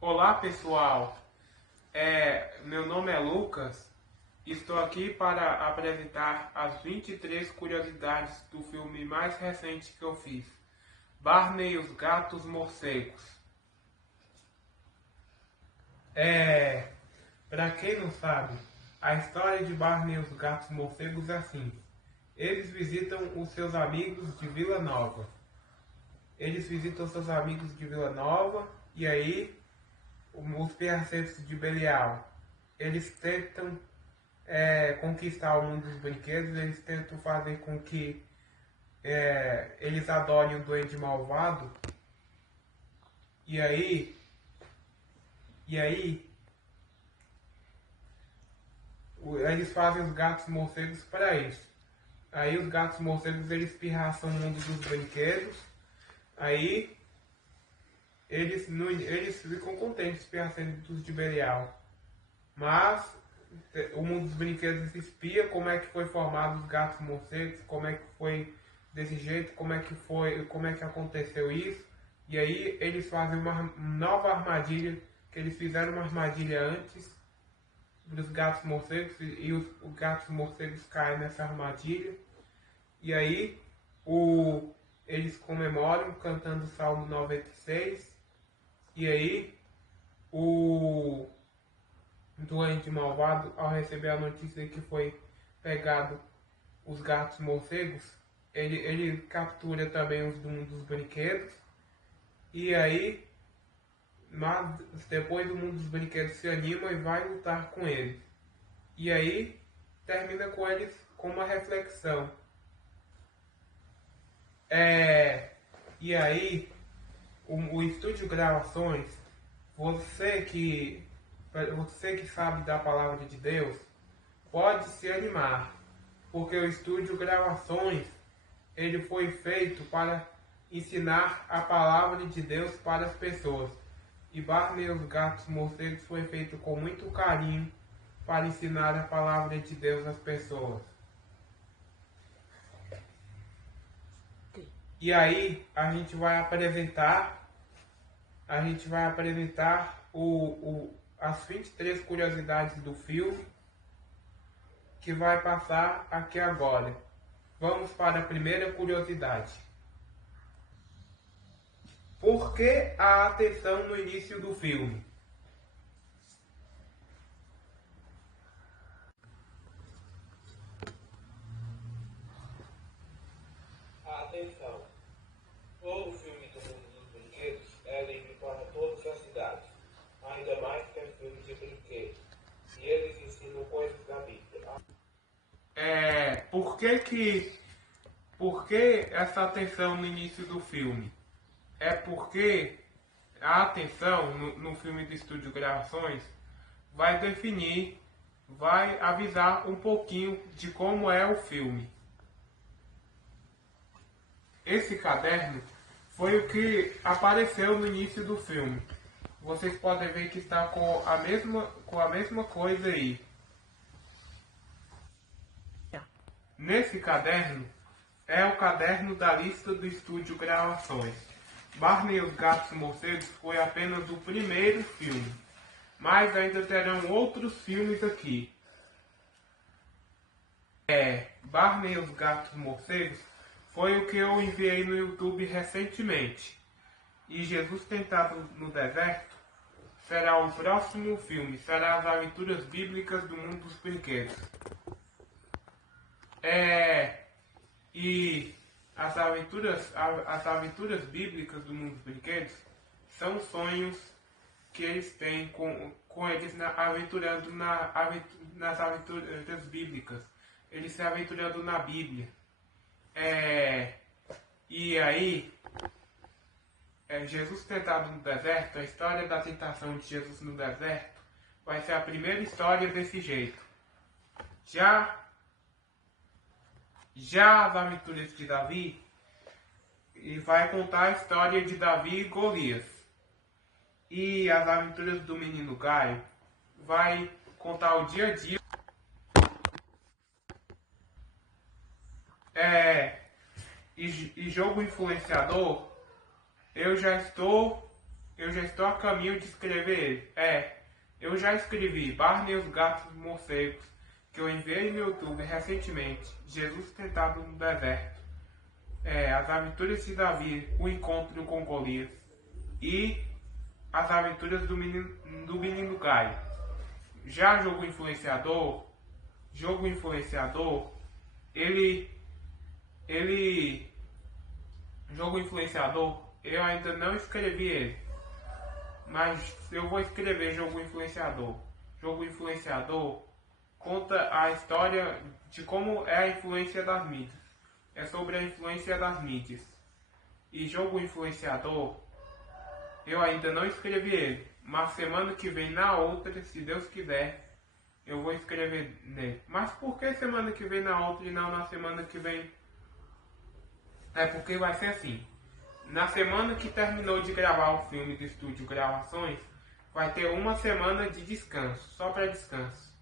Olá pessoal, meu nome é Lucas, estou aqui para apresentar as 23 curiosidades do filme mais recente que eu fiz, Barney e os Gatos Morcegos. Para quem não sabe, a história de Barney e os Gatos Morcegos é assim: eles visitam os seus amigos de Vila Nova. E aí os Princessos de Belial, eles tentam conquistar o mundo dos brinquedos, eles tentam fazer com que eles adorem o Duende Malvado, e aí, e aí eles fazem os gatos morcegos para isso. Aí os gatos morcegos eles pirraçam o mundo dos brinquedos, aí eles ficam contentes pirraçando dos de Belial. Mas o mundo dos brinquedos espia como é que foi formado os gatos morcegos, como é que foi desse jeito, como é que aconteceu isso. E aí eles fazem uma nova armadilha, que eles fizeram uma armadilha antes dos gatos morcegos, e os gatos morcegos caem nessa armadilha. E aí eles comemoram cantando o Salmo 96. E aí o Duende Malvado, ao receber a notícia de que foi pegado os gatos morcegos, ele captura também os dos brinquedos. E aí, mas depois o mundo dos brinquedos se anima e vai lutar com eles. E aí termina com eles com uma reflexão. E aí o estúdio Gravações, você que sabe da palavra de Deus, pode se animar, porque o estúdio Gravações ele foi feito para ensinar a palavra de Deus para as pessoas. E Barney e os Gatos Morcegos foi feito com muito carinho para ensinar a palavra de Deus às pessoas. E aí a gente vai apresentar as 23 curiosidades do filme que vai passar aqui agora. Vamos para a primeira curiosidade. Por que a atenção no início do filme? Atenção! Todo filme do mundo dos brinquedos é livre para todas as idades, ainda mais que é filme de brinquedos, e eles ensinam coisas da Bíblia. Por que essa atenção no início do filme? É porque a atenção no filme do Estúdio Gravações vai avisar um pouquinho de como é o filme. Esse caderno foi o que apareceu no início do filme. Vocês podem ver que está com a mesma coisa aí. Nesse caderno é o caderno da lista do Estúdio Gravações. Barney e os Gatos Morcegos foi apenas o primeiro filme, mas ainda terão outros filmes aqui. Barney e os Gatos Morcegos foi o que eu enviei no YouTube recentemente. E Jesus Tentado no Deserto será o próximo filme, será as aventuras bíblicas do mundo dos brinquedos. E as aventuras bíblicas do mundo dos brinquedos são sonhos que eles têm com eles aventurando nas aventuras bíblicas. Eles se aventurando na Bíblia. E aí, Jesus Tentado no Deserto, a história da tentação de Jesus no deserto, vai ser a primeira história desse jeito. Já as aventuras de Davi, e vai contar a história de Davi e Golias. E as aventuras do Menino Gaio vai contar o dia a dia. E Jogo Influenciador, eu já estou eu já estou a caminho de escrever ele. Eu já escrevi Barney e os Gatos Morcegos, que eu enviei no YouTube recentemente. Jesus Tentado no Deserto. As Aventuras de Davi, o Encontro com Golias. E As Aventuras do Menino Gaio. Já Jogo Influenciador, Jogo Influenciador, eu ainda não escrevi ele, mas eu vou escrever Jogo Influenciador. Jogo Influenciador conta a história de como é a influência das mídias. É sobre a influência das mídias. E Jogo Influenciador, eu ainda não escrevi ele, mas semana que vem, na outra, se Deus quiser, eu vou escrever nele. Mas por que semana que vem na outra e não na semana que vem? É porque vai ser assim. Na semana que terminou de gravar o filme do estúdio Gravações, vai ter uma semana de descanso, só para descanso.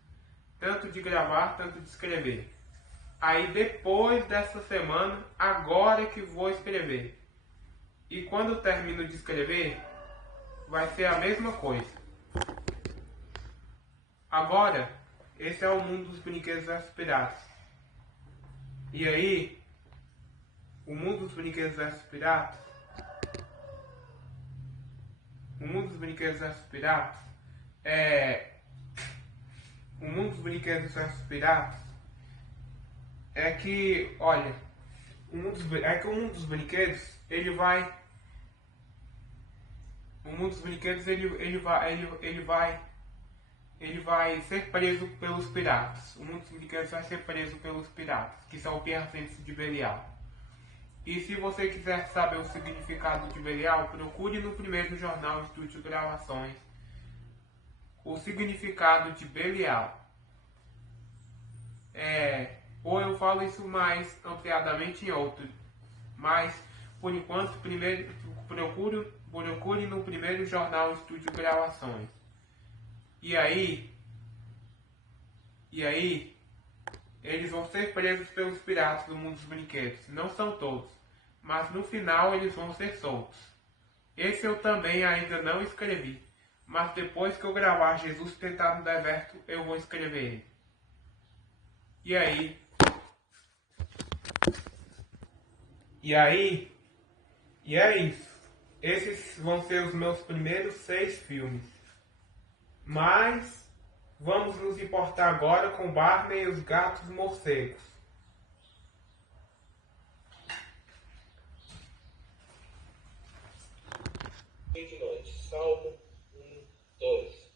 Tanto de gravar, tanto de escrever. Aí depois dessa semana, agora é que vou escrever. E quando eu termino de escrever, vai ser a mesma coisa. Agora, esse é o mundo dos brinquedos versus piratas. E aí, o mundo dos brinquedos versus piratas, o mundo dos brinquedos versus piratas o mundo dos brinquedos versus piratas é que, olha, o mundo dos brinquedos, ele vai, o mundo dos brinquedos ele vai ser preso pelos piratas. O mundo dos brinquedos vai ser preso pelos piratas, que são o Piacentes de Belial. E se você quiser saber o significado de Belial, procure no primeiro jornal Estúdio Gravações o significado de Belial. Ou eu falo isso mais ampliadamente em outro. Mas, por enquanto, primeiro procure no primeiro jornal Estúdio Gravações. E aí, eles vão ser presos pelos piratas do mundo dos brinquedos. Não são todos, mas no final eles vão ser soltos. Esse eu também ainda não escrevi, mas depois que eu gravar Jesus Tentado no Deserto, eu vou escrever ele. E é isso. Esses vão ser os meus primeiros 6 filmes. Mas vamos nos importar agora com Barney e os Gatos Morcegos. De noite. Salmo 1, 2.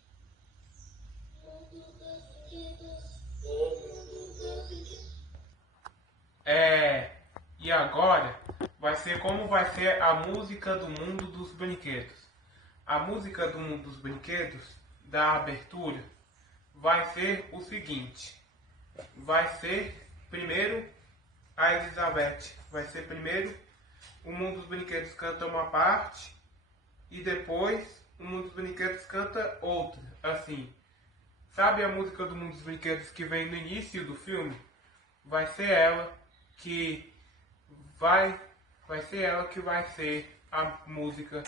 E agora vai ser como vai ser a música do mundo dos brinquedos. A música do mundo dos brinquedos, da abertura, vai ser o seguinte. Vai ser primeiro a Elizabeth. Vai ser primeiro o mundo dos brinquedos canta uma parte e depois o mundo dos brinquedos canta outra. Assim, sabe a música do mundo dos brinquedos que vem no início do filme? Vai ser ela que vai ser a música.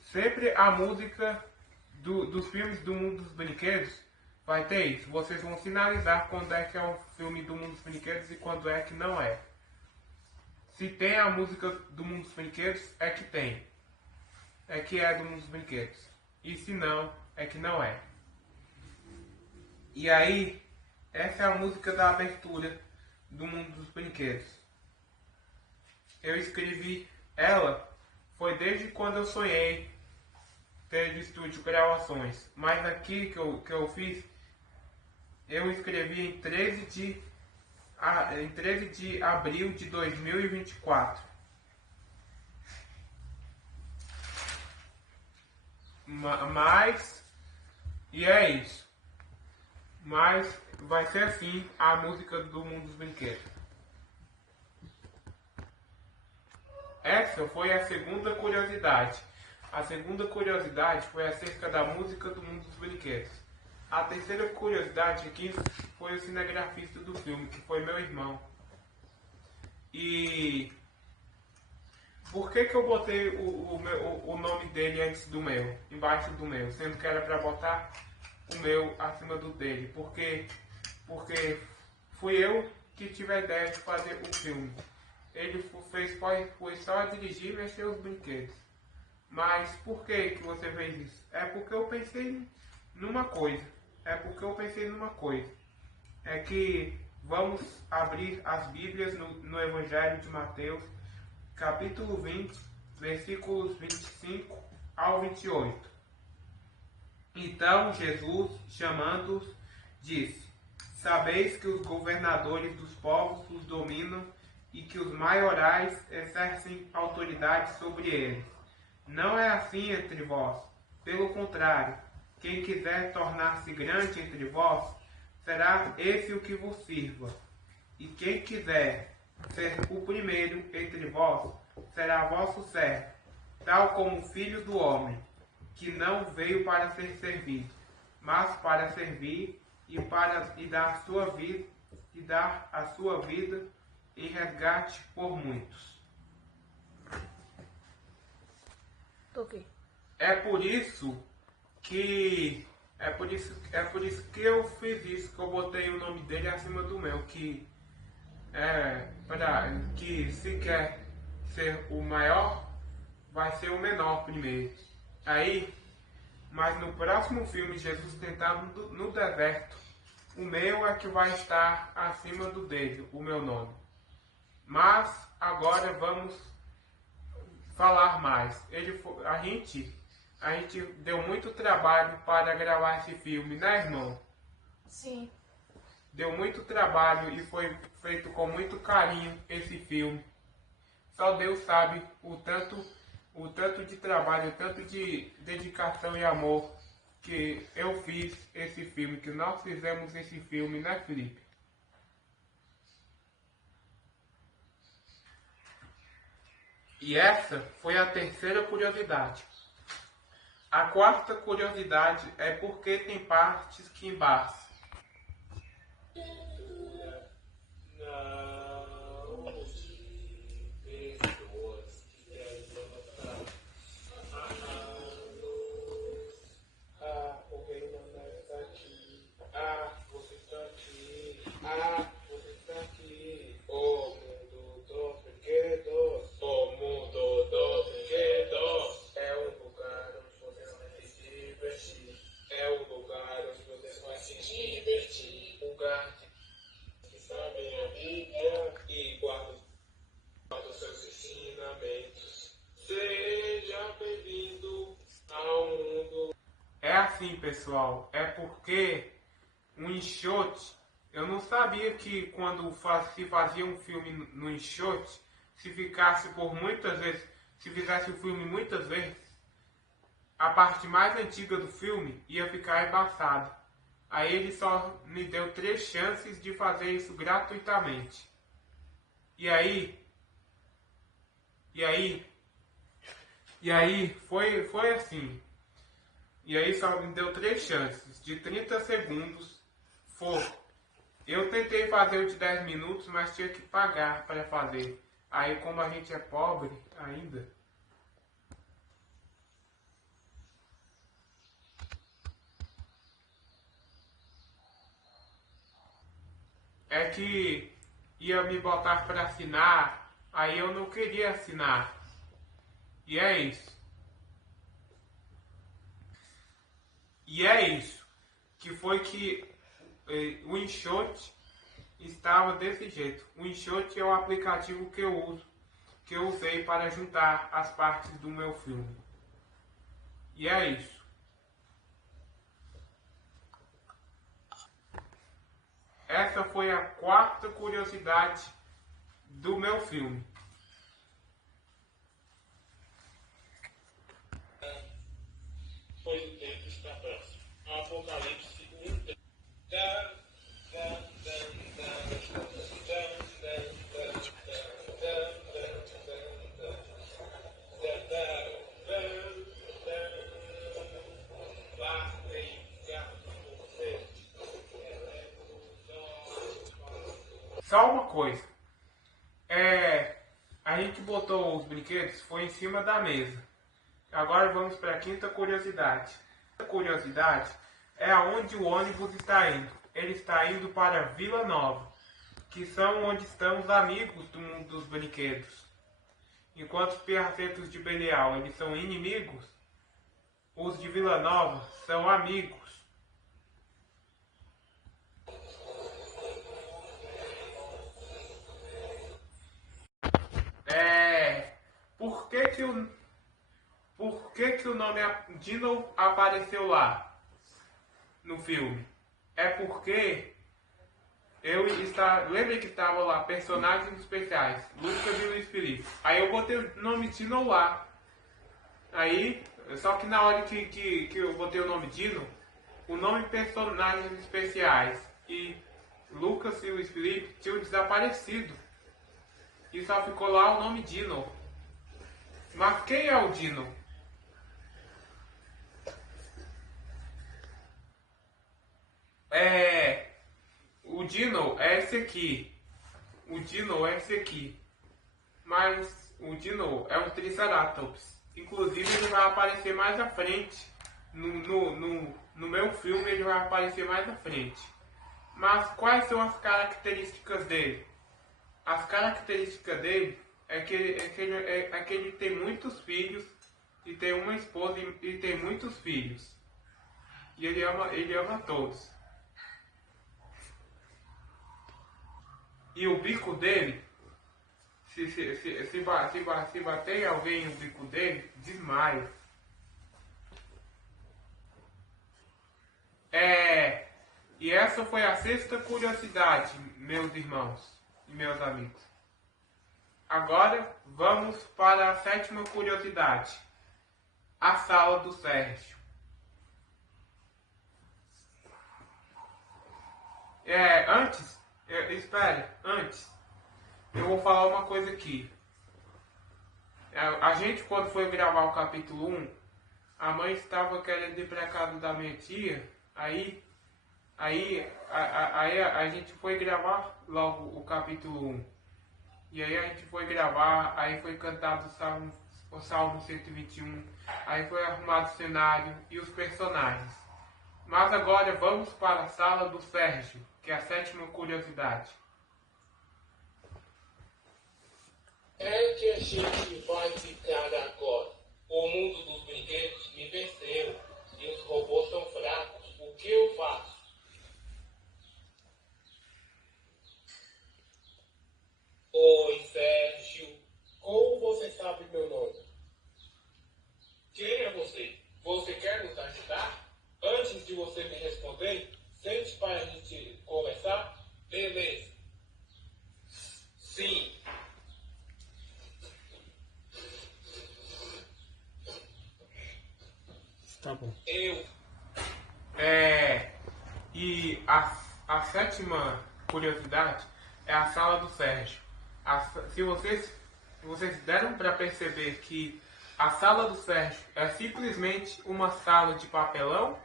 Sempre a música dos filmes do mundo dos brinquedos vai ter isso. Vocês vão sinalizar quando é que é o filme do mundo dos brinquedos e quando é que não é. Se tem a música do mundo dos brinquedos, é que tem. É que é do mundo dos brinquedos. E se não, é que não é. E aí, essa é a música da abertura do mundo dos brinquedos. Eu escrevi ela, foi desde quando eu sonhei ter estúdio Gravações. Mas aqui que eu fiz, eu escrevi em 13 de abril de 2024. Mas, e é isso. Mas vai ser assim a música do mundo dos brinquedos. Essa foi a segunda curiosidade. A segunda curiosidade foi acerca da música do mundo dos brinquedos. A terceira curiosidade aqui foi o cinegrafista do filme, que foi meu irmão. E Por que eu botei o nome dele antes do meu, embaixo do meu, sendo que era para botar o meu acima do dele? Porque fui eu que tive a ideia de fazer o filme. Ele foi só dirigir e mexer os brinquedos. Mas por que você fez isso? É porque eu pensei numa coisa. É que vamos abrir as Bíblias no Evangelho de Mateus, capítulo 20, versículos 25 ao 28. Então Jesus, chamando-os, disse: Sabeis que os governadores dos povos os dominam e que os maiorais exercem autoridade sobre eles. Não é assim entre vós. Pelo contrário, quem quiser tornar-se grande entre vós, será esse o que vos sirva. E quem quiser ser o primeiro entre vós, será vosso servo, tal como o Filho do Homem, que não veio para ser servido, mas para servir e dar a sua vida em resgate por muitos. Ok. É por isso que eu fiz isso, que eu botei o nome dele acima do meu, que se quer ser o maior, vai ser o menor primeiro. Aí, mas no próximo filme, Jesus tentando no deserto, o meu é que vai estar acima do dele, o meu nome. Mas agora vamos falar mais. A gente deu muito trabalho para gravar esse filme, né, irmão? Sim. Deu muito trabalho e foi feito com muito carinho esse filme. Só Deus sabe o tanto de trabalho, o tanto de dedicação e amor que eu fiz esse filme, que nós fizemos esse filme, né, Felipe? E essa foi a terceira curiosidade. A quarta curiosidade é porque tem partes que embaçam. É assim, pessoal, é porque um enxote, eu não sabia que quando se fazia um filme no enxote, se ficasse por muitas vezes, se fizesse o filme muitas vezes, a parte mais antiga do filme ia ficar embaçada. Aí ele só me deu 3 chances de fazer isso gratuitamente. E aí foi assim. E aí só me deu 3 chances de 30 segundos. Eu tentei fazer o de 10 minutos, mas tinha que pagar para fazer. Aí como a gente é pobre ainda, é que ia me botar para assinar, aí eu não queria assinar. E é isso. Que foi que o Enxote estava desse jeito. O Enxote é o aplicativo que eu usei para juntar as partes do meu filme. E é isso. Essa foi a quarta curiosidade do meu filme. Pois o tempo está próximo. Apocalipse 1. Só uma coisa. A gente botou botou os brinquedos foi em cima da mesa. Agora vamos para a quinta curiosidade. A curiosidade é aonde o ônibus está indo. Ele está indo para Vila Nova, que são onde estão os amigos do mundo dos brinquedos. Enquanto os Pirracetos de Belial eles são inimigos, os de Vila Nova são amigos. Por que que o nome Dino apareceu lá no filme? É porque lembra que estava lá personagens especiais, Lucas e Luiz Felipe. Aí eu botei o nome Dino lá. Aí, só que na hora que eu botei o nome Dino, o nome personagens especiais e Lucas e Luiz Felipe tinham desaparecido. E só ficou lá o nome Dino. Mas quem é o Dino? O Dino é esse aqui. O Dino é esse aqui. Mas o Dino é um Triceratops. Inclusive ele vai aparecer mais à frente. No meu filme ele vai aparecer mais à frente. Mas quais são as características dele? As características dele é que ele tem muitos filhos e tem uma esposa e tem muitos filhos. E ele ama todos. E o bico dele, se bater em alguém o bico dele, desmaia. E essa foi a sexta curiosidade, meus irmãos e meus amigos. Agora vamos para a sétima curiosidade. A sala do Sérgio. Antes, eu vou falar uma coisa aqui. A gente, quando foi gravar o capítulo 1, a mãe estava querendo ir para casa da minha tia, aí a gente foi gravar logo o capítulo 1. E aí a gente foi gravar, aí foi cantado o Salmo 121, aí foi arrumado o cenário e os personagens. Mas agora vamos para a sala do Sérgio, que é a sétima curiosidade. É que a gente vai ficar agora. O mundo dos brinquedos me venceu e os robôs são fracos. O que eu faço? Oi, Sérgio. Como você sabe meu nome? Quem é você? Você quer nos ajudar? Antes de você me responder, sente para a gente conversar? Beleza. Sim. Tá bom. E a sétima curiosidade é a sala do Sérgio. Se vocês deram para perceber que a sala do Sérgio é simplesmente uma sala de papelão,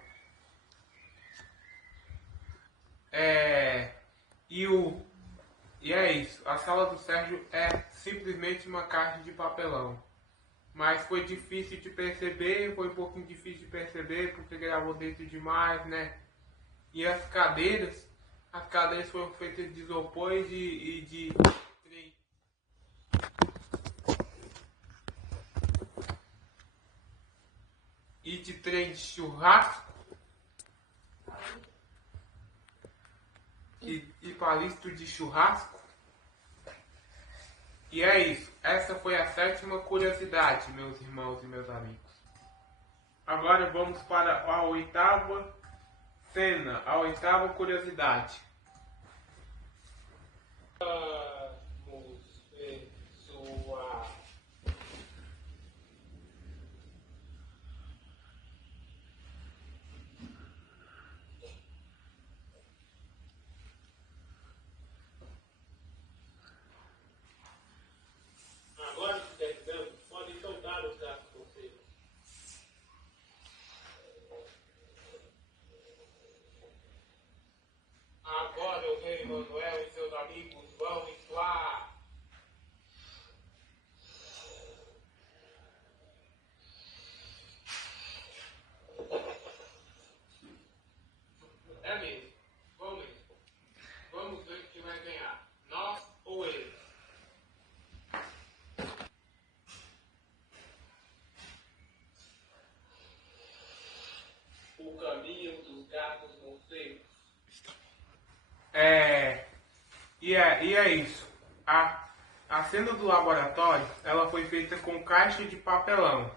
e é isso. A sala do Sérgio é simplesmente uma caixa de papelão. Mas foi difícil de perceber, foi um pouquinho difícil de perceber porque gravou dentro demais, né? E as cadeiras foram feitas de isopor e de trem. E de trem de churrasco. E palito de churrasco. E é isso. Essa foi a sétima curiosidade, meus irmãos e meus amigos. Agora vamos para a oitava cena, a oitava curiosidade. Agora que terminamos, podem soltar os gatos vocês. Agora o rei Manuel e seus amigos vão em sua gatos morcegos? E é isso. A cena do laboratório, ela foi feita com caixa de papelão.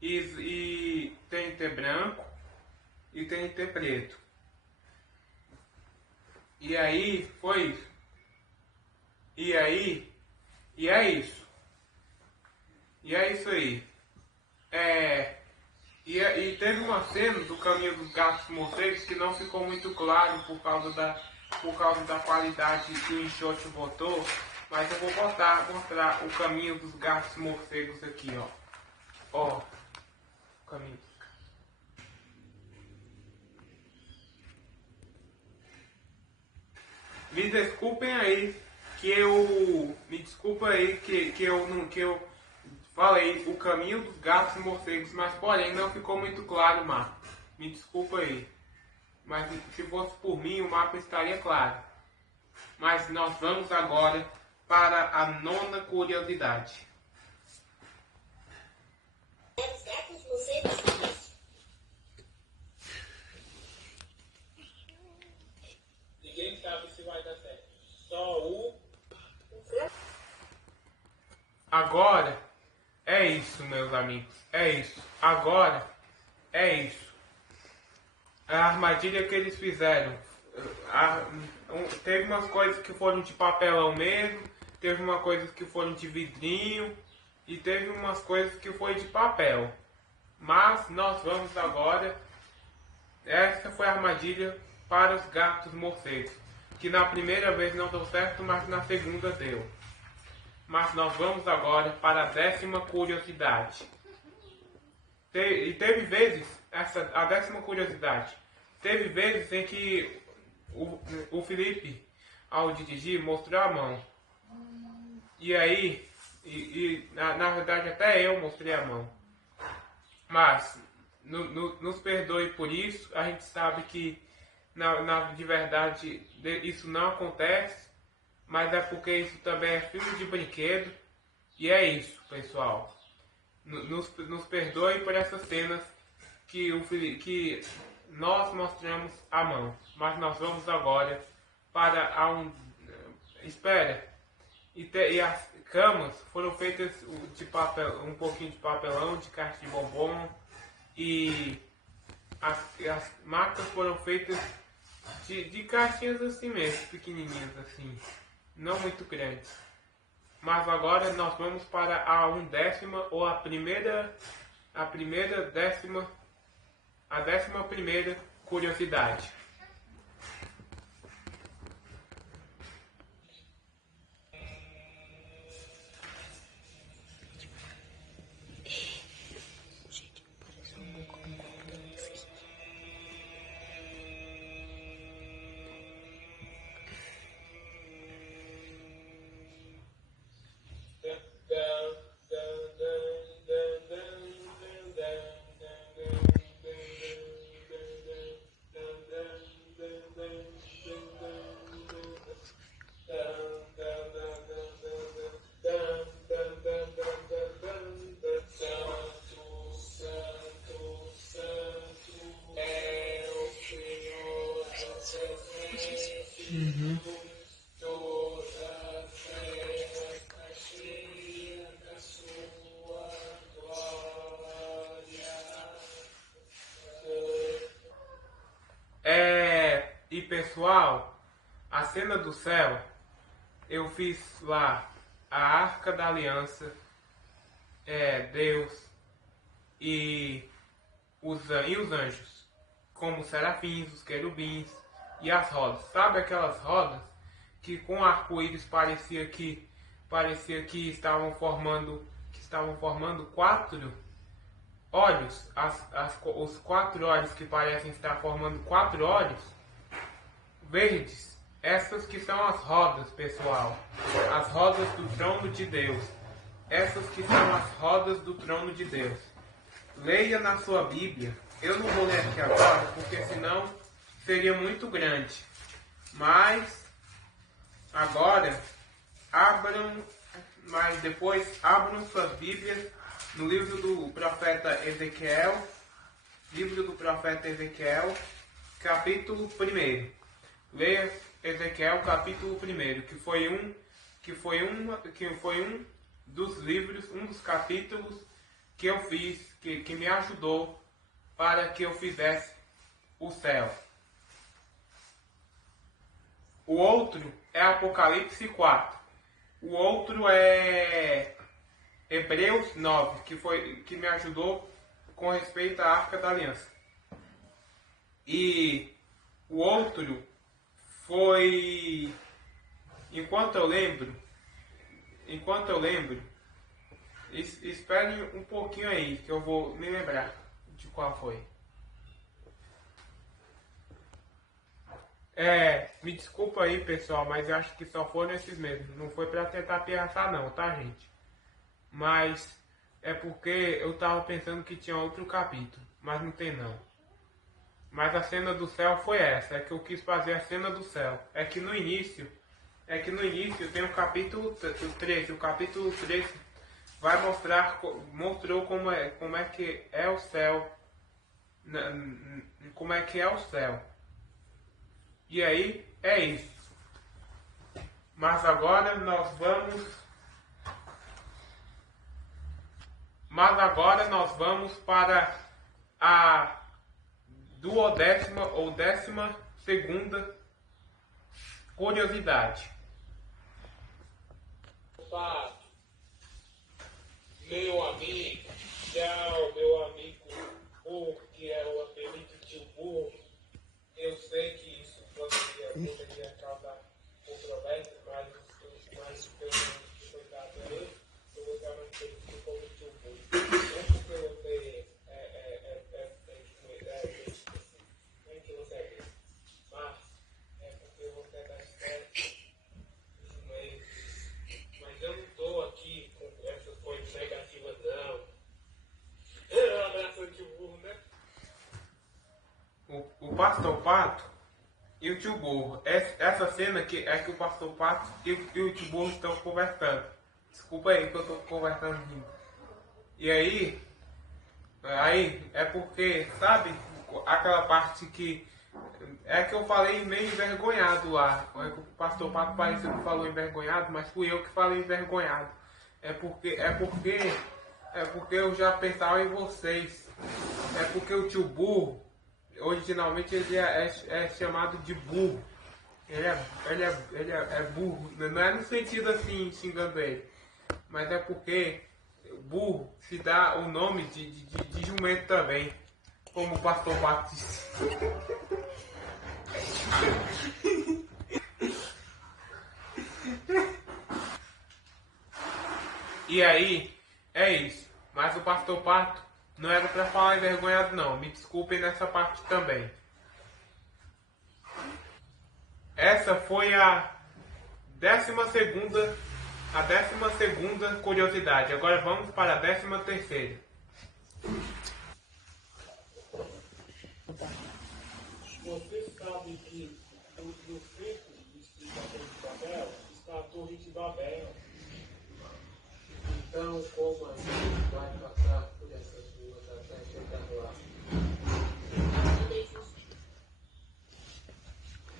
E TNT branco e TNT preto. E aí, foi isso. E é isso. E é isso aí. E teve uma cena do Caminho dos Gatos Morcegos que não ficou muito claro por causa da qualidade que o enxote botou. Mas eu vou mostrar o Caminho dos Gatos Morcegos aqui, ó. Ó. O caminho. Me desculpem aí que eu falei o Caminho dos Gatos e Morcegos, mas porém não ficou muito claro o mapa. Me desculpa aí. Mas se fosse por mim o mapa estaria claro. Mas nós vamos agora para a nona curiosidade. Ninguém sabe se vai dar certo. Só o... Agora é isso, meus amigos. É isso. Agora é isso. A armadilha que eles fizeram. Teve umas coisas que foram de papelão mesmo. Teve umas coisas que foram de vidrinho. E teve umas coisas que foi de papel. Mas nós vamos agora. Essa foi a armadilha para os gatos morcegos. Que na primeira vez não deu certo, mas na segunda deu. Mas nós vamos agora para a 10ª curiosidade. E teve vezes, a 10ª curiosidade, teve vezes em que o Felipe, ao dirigir, mostrou a mão. E aí, na verdade até eu mostrei a mão. Mas, nos perdoe por isso, a gente sabe que de verdade isso não acontece. Mas é porque isso também é filme de brinquedo. E é isso, pessoal. Nos perdoe por essas cenas que nós mostramos a mão. Mas nós vamos agora para espera. E as camas foram feitas de papel, um pouquinho de papelão, de caixa de bombom. E as macas foram feitas de caixinhas assim mesmo, pequenininhas assim. Não muito grandes. Mas agora nós vamos para a 1/10 ou a 11ª curiosidade. E pessoal, a cena do céu, eu fiz lá a Arca da Aliança, Deus e os anjos, como os serafins, os querubins e as rodas. Sabe aquelas rodas que com arco-íris parecia que estavam formando 4 olhos, os 4 olhos que parecem estar formando 4 olhos verdes. Essas que são as rodas, pessoal. As rodas do trono de Deus. Essas que são as rodas do trono de Deus. Leia na sua Bíblia. Eu não vou ler aqui agora, porque senão seria muito grande. Mas agora depois abram suas Bíblias no livro do profeta Ezequiel, livro do profeta Ezequiel, capítulo 1. Leia Ezequiel, capítulo 1, que foi um dos livros, um dos capítulos que eu fiz, que me ajudou para que eu fizesse o céu. O outro é Apocalipse 4. O outro é Hebreus 9, que me ajudou com respeito à Arca da Aliança. E o outro foi, enquanto eu lembro, espere um pouquinho aí, que eu vou me lembrar de qual foi. Me desculpa aí, pessoal, mas eu acho que só foram esses mesmos. Não foi pra tentar pirraçar não, tá, gente? Mas é porque eu tava pensando que tinha outro capítulo, mas não tem não. Mas a cena do céu foi essa, é que eu quis fazer a cena do céu. É que no início tem o capítulo 3. O capítulo 3 mostrou como é que é o céu. Como é que é o céu. E aí, é isso. Mas agora nós vamos para a 12ª ou 12ª curiosidade. Pato, meu amigo, tchau, meu amigo Burro, que é o apelido de Burro. Eu sei que isso poderia causar controvérsia, mas pelo que foi dado a ele, eu vou chamar de como tio Burro. Não porque você nem que você é bem, mas é porque você é da espécie, isso mesmo. Mas eu não estou aqui com essas coisas negativas, não. Um abraço de burro, né? O pastor Pato e o tio Burro. Essa cena que é que o pastor Pato e o tio Burro estão conversando. Desculpa aí que eu estou conversando rindo. E aí é porque, sabe, aquela parte que é que eu falei meio envergonhado lá. É que o pastor Pato pareceu que falou envergonhado, mas fui eu que falei envergonhado. É porque eu já pensava em vocês. É porque o tio Burro, originalmente ele é chamado de burro. Ele é burro. Não é no sentido assim, xingando ele. Mas é porque burro se dá o nome de jumento também. Como o pastor Pato disse. E aí, é isso. Mas o pastor Pato não era pra falar envergonhado não. Me desculpem nessa parte também. Essa foi a 12ª curiosidade. Agora vamos para a 13ª. Você sabe que no centro do distrito de Babel está a Torre de Babel. Então, como a gente vai passar por essas ruas até chegar lá?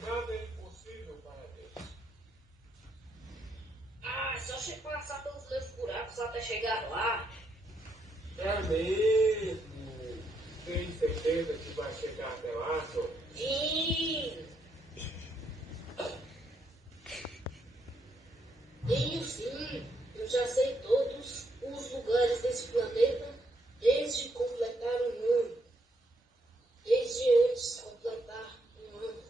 Nada é impossível para Deus. Ah, só se passar pelos dois buracos até chegar lá. É mesmo? Tem certeza que vai chegar até lá, senhor? Sim. Tenho sim. Eu já sei todos os lugares desse planeta desde completar um ano. Desde antes de completar um ano.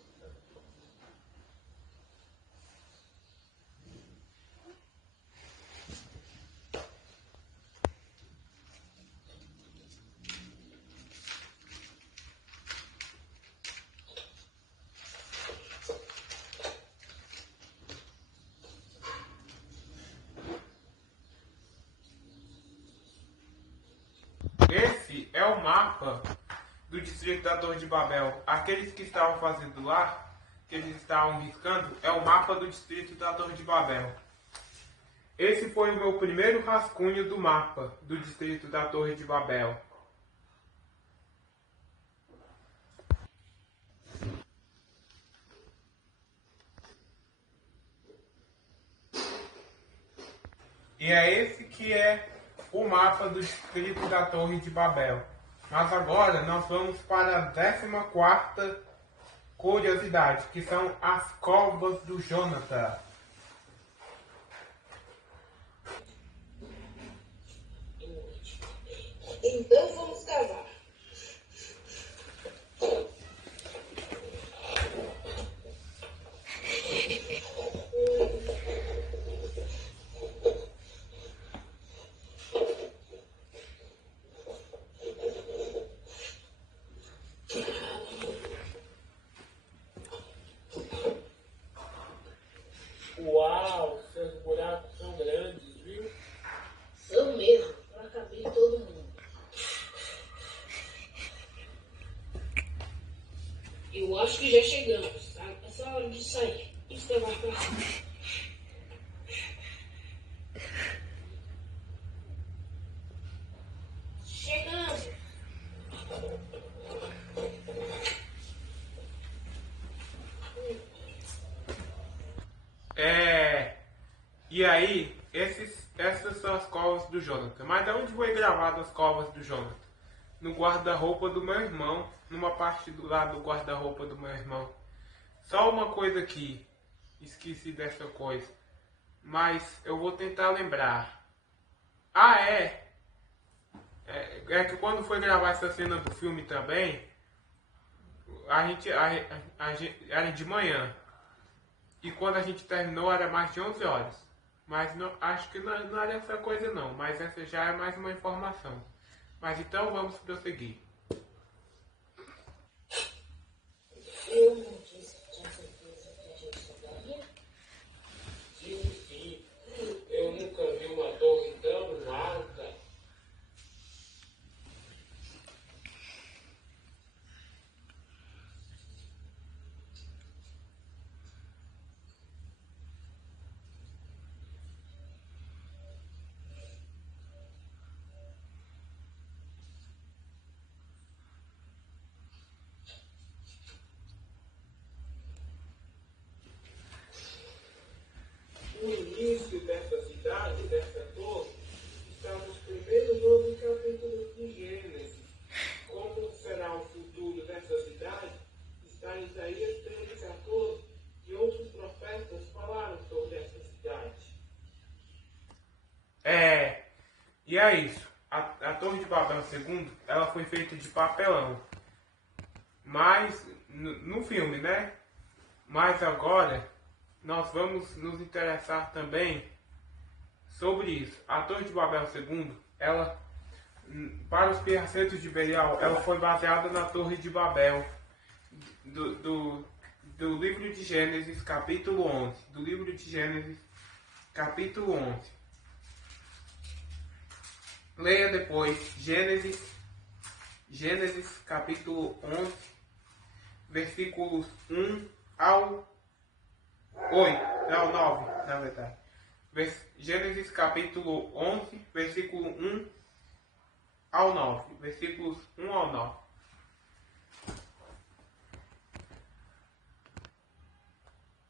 Esse é o mapa do distrito da Torre de Babel. Aqueles que estavam fazendo lá, que eles estavam riscando, é o mapa do distrito da Torre de Babel. Esse foi o meu primeiro rascunho do mapa do distrito da Torre de Babel. E é esse que é o mapa do distrito da Torre de Babel. Mas agora nós vamos para a 14ª curiosidade, que são as covas do Jonathan. Então vamos cavar. Uau, seus buracos são grandes, viu? São mesmo, para caber todo mundo. Eu acho que já chegamos, tá? Essa hora de sair. Isso vai pra cima. Chegando. E aí, essas são as covas do Jonathan. Mas de onde foi gravado as covas do Jonathan? No guarda-roupa do meu irmão, numa parte do lado do guarda-roupa do meu irmão. Só uma coisa aqui, esqueci dessa coisa, mas eu vou tentar lembrar. É que quando foi gravar essa cena do filme também, a gente era de manhã. E quando a gente terminou era mais de 11 horas. Mas não, acho que não era essa coisa não. Mas essa já é mais uma informação. Mas então vamos prosseguir. Eu não disse que tinha certeza que a gente chegaria. Sim, eu nunca vi uma torre tão alta. No início dessa cidade, dessa torre, está nos primeiros 11 capítulos de Gênesis. Como será o futuro dessa cidade? Está em Isaías 13:14 e outros profetas falaram sobre essa cidade. E é isso. A Torre de Babel II, ela foi feita de papelão. Mas, no filme, né? Mas agora, nós vamos nos interessar também sobre isso. A Torre de Babel II, ela, para os Piacentos de Belial, ela foi baseada na Torre de Babel, do livro de Gênesis, capítulo 11. Do livro de Gênesis, capítulo 11. Leia depois, Gênesis capítulo 11, versículos 1 ao 8, não, 9, na verdade. Gênesis capítulo 11, versículo 1 ao 9. Versículos 1 ao 9.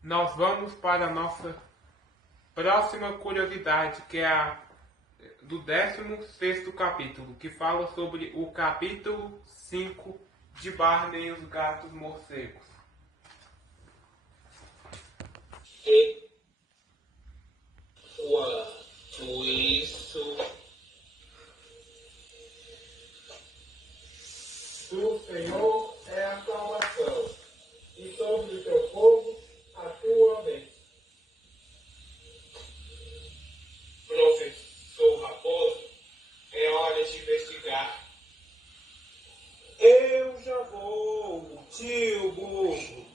Nós vamos para a nossa próxima curiosidade, que é a do 16º capítulo, que fala sobre o capítulo 5 de Barney e os Gatos Morcegos. Enquanto isso, do Senhor é a salvação, e sobre o teu povo a tua bênção. Professor Raposo, é hora de investigar. Eu já vou, tio burro.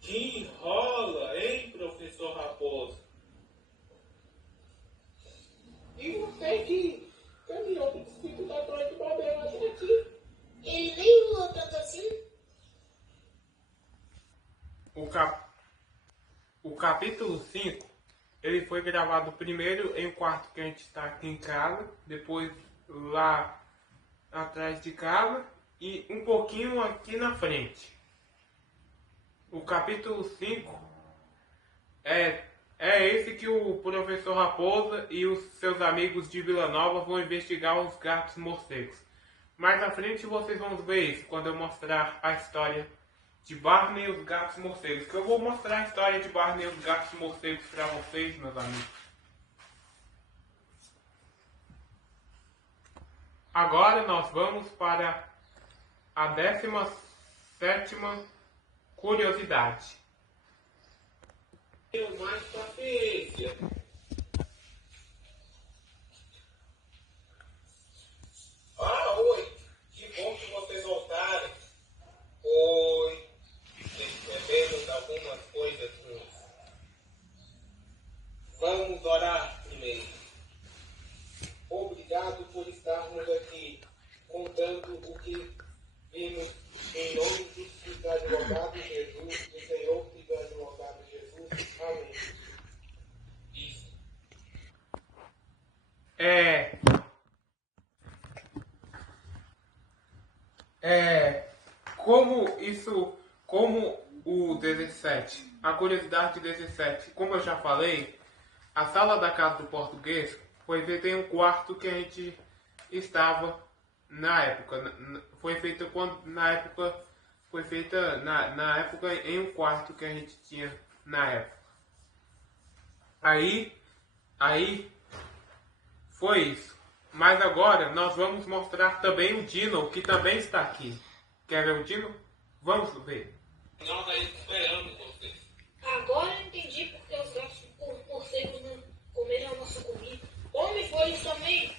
Que rola, hein, professor Raposo? E você que caminhou do distrito da Torre de Babel até aqui? Ele nem voou tanto assim. O capítulo 5, ele foi gravado primeiro em um quarto que a gente está aqui em casa, depois lá atrás de casa e um pouquinho aqui na frente. O capítulo 5 É esse que o professor Raposa e os seus amigos de Vila Nova vão investigar os gatos morcegos. Mais à frente vocês vão ver isso quando eu mostrar a história de Barney e os gatos morcegos. Que eu vou mostrar a história de Barney e os gatos morcegos para vocês, meus amigos. Agora nós vamos para a 17ª curiosidade. Tenho mais paciência. Ah, oi. Que bom que vocês voltaram. Oi. Percebemos algumas coisas ruins. Vamos orar primeiro. Obrigado por estarmos aqui contando o que vimos em nome do advogado Jesus, do Senhor e do advogado Jesus. Amém. Isso. Como o 17, a curiosidade 17, como eu já falei, a sala da casa do português foi feita em um quarto que a gente estava na época. Foi feita quando na época foi feita na época em um quarto que a gente tinha na época. Aí foi isso. Mas agora nós vamos mostrar também o Dino, que também está aqui. Quer ver o Dino? Vamos ver. Nós aí esperamos vocês. Agora eu entendi porque os gatos morcegos não comeram a nossa comida. Come folhas também.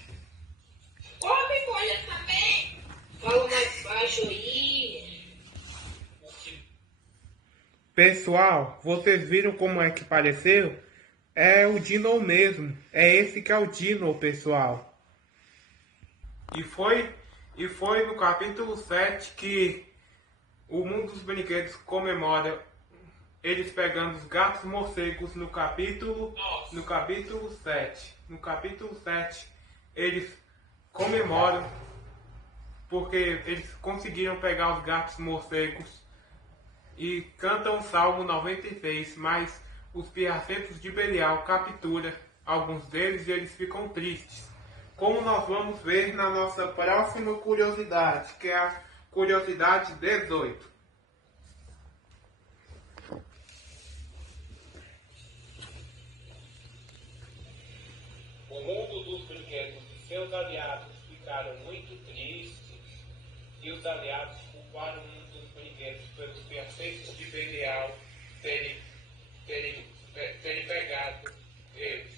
Come folhas também. Fala mais baixo aí. Pessoal, vocês viram como é que pareceu? É o Dino mesmo. É esse que é o Dino, pessoal. E foi no capítulo 7 que o Mundo dos Brinquedos comemora eles pegando os gatos morcegos no capítulo 7. No capítulo 7 eles comemoram porque eles conseguiram pegar os gatos morcegos e cantam o Salmo 96, mas os pirracentos de Belial capturam alguns deles e eles ficam tristes. Como nós vamos ver na nossa próxima curiosidade, que é a curiosidade 18. O mundo dos brinquedos e seus aliados ficaram muito tristes e os aliados culparam o mundo dos brinquedos pelos perfeitos de Belial terem pegado eles,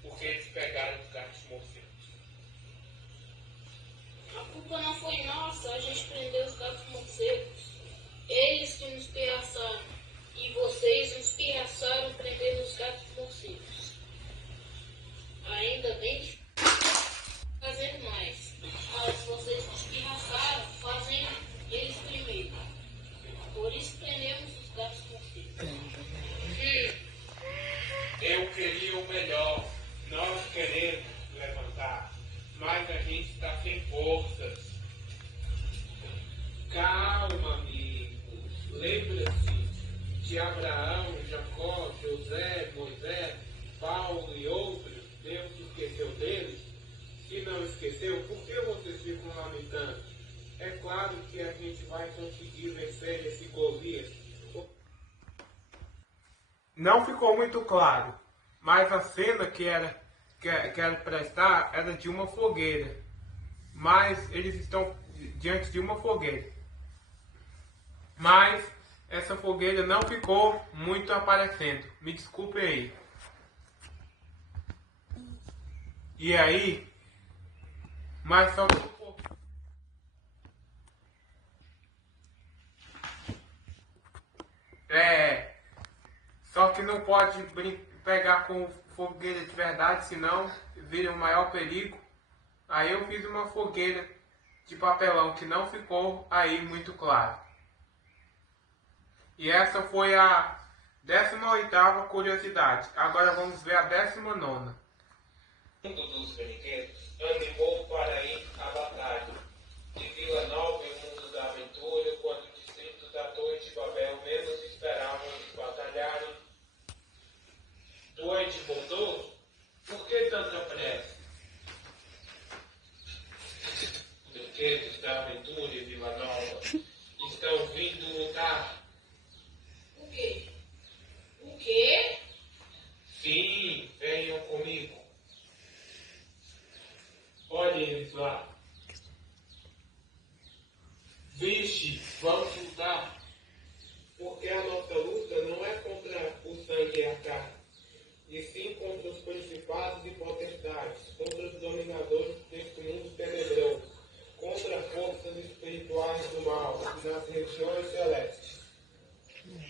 porque eles pegaram os gatos morcegos. A culpa não foi nossa, a gente prendeu os gatos morcegos. Eles que nos pirraçaram. E vocês nos pirraçaram prendendo os gatos morcegos. Ainda bem que fazer mais. Mas vocês nos pirraçaram fazendo eles primeiro. Por isso prendemos os gatos morcegos. Eu queria o melhor, nós queremos levantar, mas a gente está sem forças. Calma, amigos. Lembra-se de Abraão, Jacó, José, Moisés, Paulo e outros. Deus esqueceu deles? Se não esqueceu, por que vocês ficam lamentando? É claro que a gente vai conseguir vencer esse Golias. Não ficou muito claro, mas a cena que era para estar era de uma fogueira. Mas eles estão diante de uma fogueira. Mas essa fogueira não ficou muito aparecendo. Me desculpe aí. E aí, mas só que só que não pode pegar com fogueira de verdade, senão vira um maior perigo. Aí eu fiz uma fogueira de papelão que não ficou aí muito claro. E essa foi a 18ª curiosidade. Agora vamos ver a 19ª. O mundo dos brinquedos animou para ir à batalha. De Vila Nova e o mundo da aventura, quando o distrito da Torre de Babel menos esperavam, eles batalharam. Do brinquedos da aventura em Vila Nova estão vindo lutar. O quê? O quê? Sim, venham comigo. Olhem eles lá. Vixe, vamos lutar. Porque a nossa luta não é contra o sangue e a carne, e sim contra os principados e potestades, contra os dominadores deste mundo tenebroso, contra forças espirituais do mal nas regiões celestes.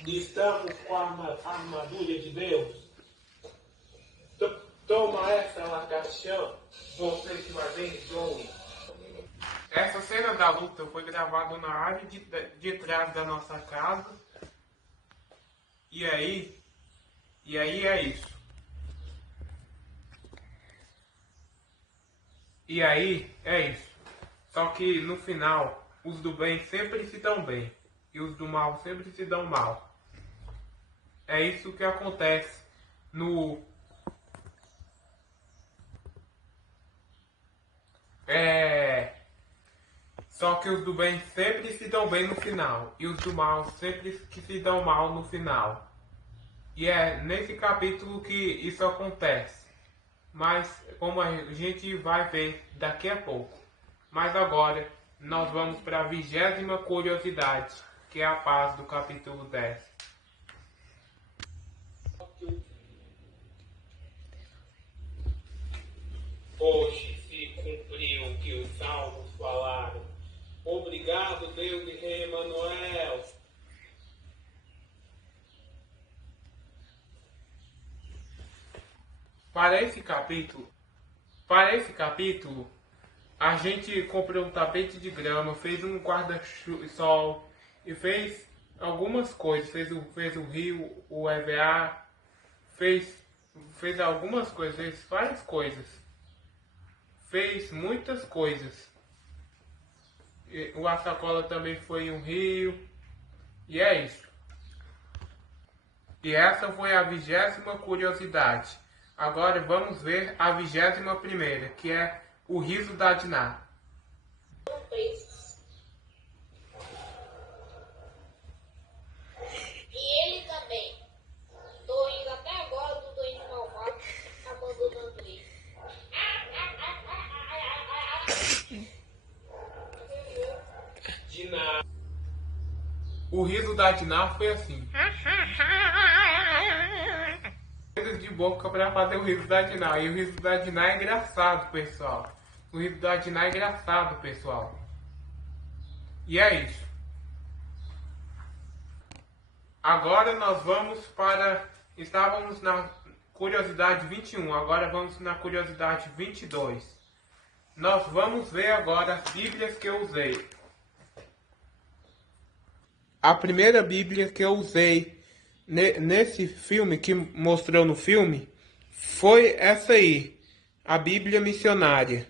Estamos com a armadura de Deus. Toma essa, lacaxão. Você que vai bem, Joey. Essa cena da luta foi gravada na área de trás da nossa casa. E aí é isso. E aí é isso. Só que no final, os do bem sempre se dão bem. E os do mal sempre se dão mal. É isso que acontece no... Só que os do bem sempre se dão bem no final. E os do mal sempre que se dão mal no final. E é nesse capítulo que isso acontece. Mas como a gente vai ver daqui a pouco. Mas agora nós vamos para a 20ª curiosidade, que é a paz do capítulo 10. Hoje se cumpriu o que os salmos falaram. Obrigado, Deus e Rei Emanuel. Para esse capítulo, a gente comprou um tapete de grama, fez um guarda-sol e fez algumas coisas. Fez o rio, o EVA, fez algumas coisas, fez várias coisas. Fez muitas coisas. O A Sacola também foi um rio. E é isso. E essa foi a 20ª curiosidade. Agora vamos ver a 21ª, que é o riso da Diná. E ele também. Tô indo até agora do doente malvado, abandonando ele. Diná. O riso da Diná foi assim. Coisas de boca para fazer o riso da Diná. E o riso da Diná é engraçado, pessoal. O riso da Diná é engraçado, pessoal. E é isso. Agora nós vamos para... Estávamos na curiosidade 21, agora vamos na curiosidade 22. Nós vamos ver agora as bíblias que eu usei. A primeira bíblia que eu usei nesse filme, que mostrou no filme, foi essa aí, a Bíblia Missionária.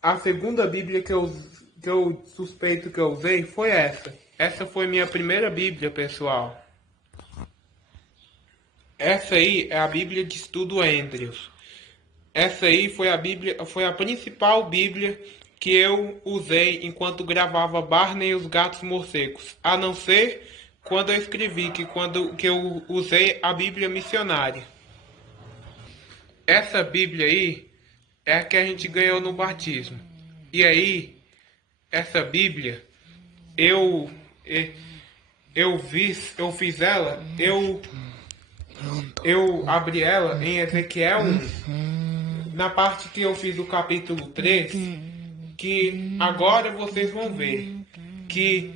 A segunda bíblia que eu suspeito que eu usei foi essa. Essa foi minha primeira bíblia, pessoal. Essa aí é a Bíblia de Estudo Andrews. Essa aí foi a principal bíblia que eu usei enquanto gravava Barney e os Gatos Morcegos. A não ser quando eu escrevi, que eu usei a Bíblia Missionária. Essa Bíblia aí é a que a gente ganhou no batismo. E aí, essa Bíblia, eu fiz ela, eu abri ela em Ezequiel 1. Na parte que eu fiz o capítulo 3, que agora vocês vão ver, que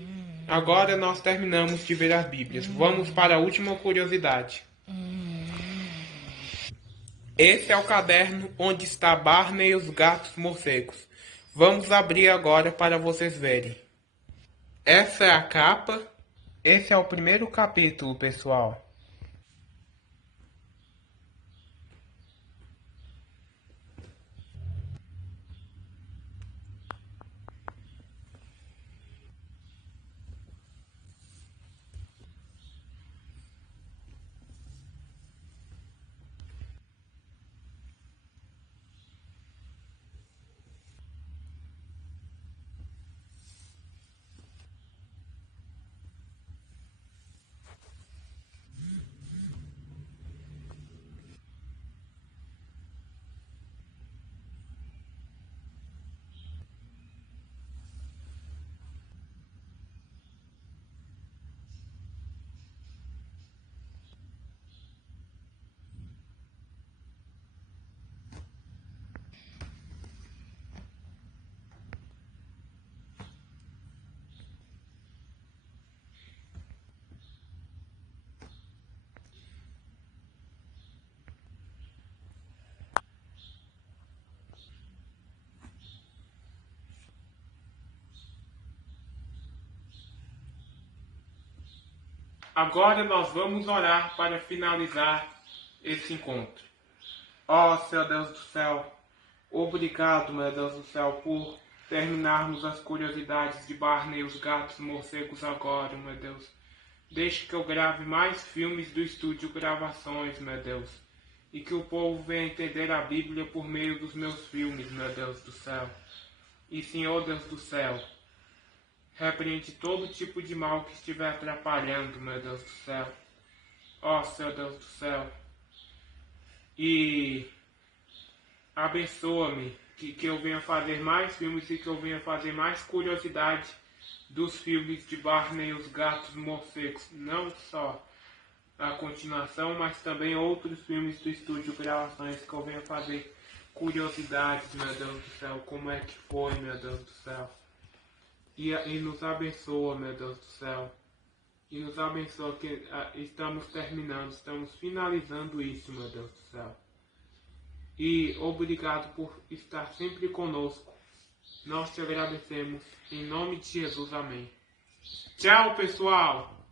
agora nós terminamos de ver as Bíblias. Vamos para a última curiosidade. Esse é o caderno onde está Barney e os Gatos Morcegos. Vamos abrir agora para vocês verem. Essa é a capa. Esse é o primeiro capítulo, pessoal. Agora nós vamos orar para finalizar esse encontro. Ó Senhor Deus do céu, obrigado, meu Deus do céu, por terminarmos as curiosidades de Barney e os gatos morcegos agora, meu Deus. Deixe que eu grave mais filmes do estúdio Gravações, meu Deus. E que o povo venha entender a Bíblia por meio dos meus filmes, meu Deus do céu. E Senhor Deus do céu, repreende todo tipo de mal que estiver atrapalhando, meu Deus do céu. Ó Senhor Deus do céu. E abençoa-me, que eu venha fazer mais filmes e que eu venha fazer mais curiosidade dos filmes de Barney e os gatos morcegos. Não só a continuação, mas também outros filmes do estúdio Gravações que eu venha fazer curiosidades, meu Deus do céu. Como é que foi, meu Deus do céu. E nos abençoa, meu Deus do céu. E nos abençoa que estamos terminando, estamos finalizando isso, meu Deus do céu. E obrigado por estar sempre conosco. Nós te agradecemos. Em nome de Jesus, amém. Tchau, pessoal!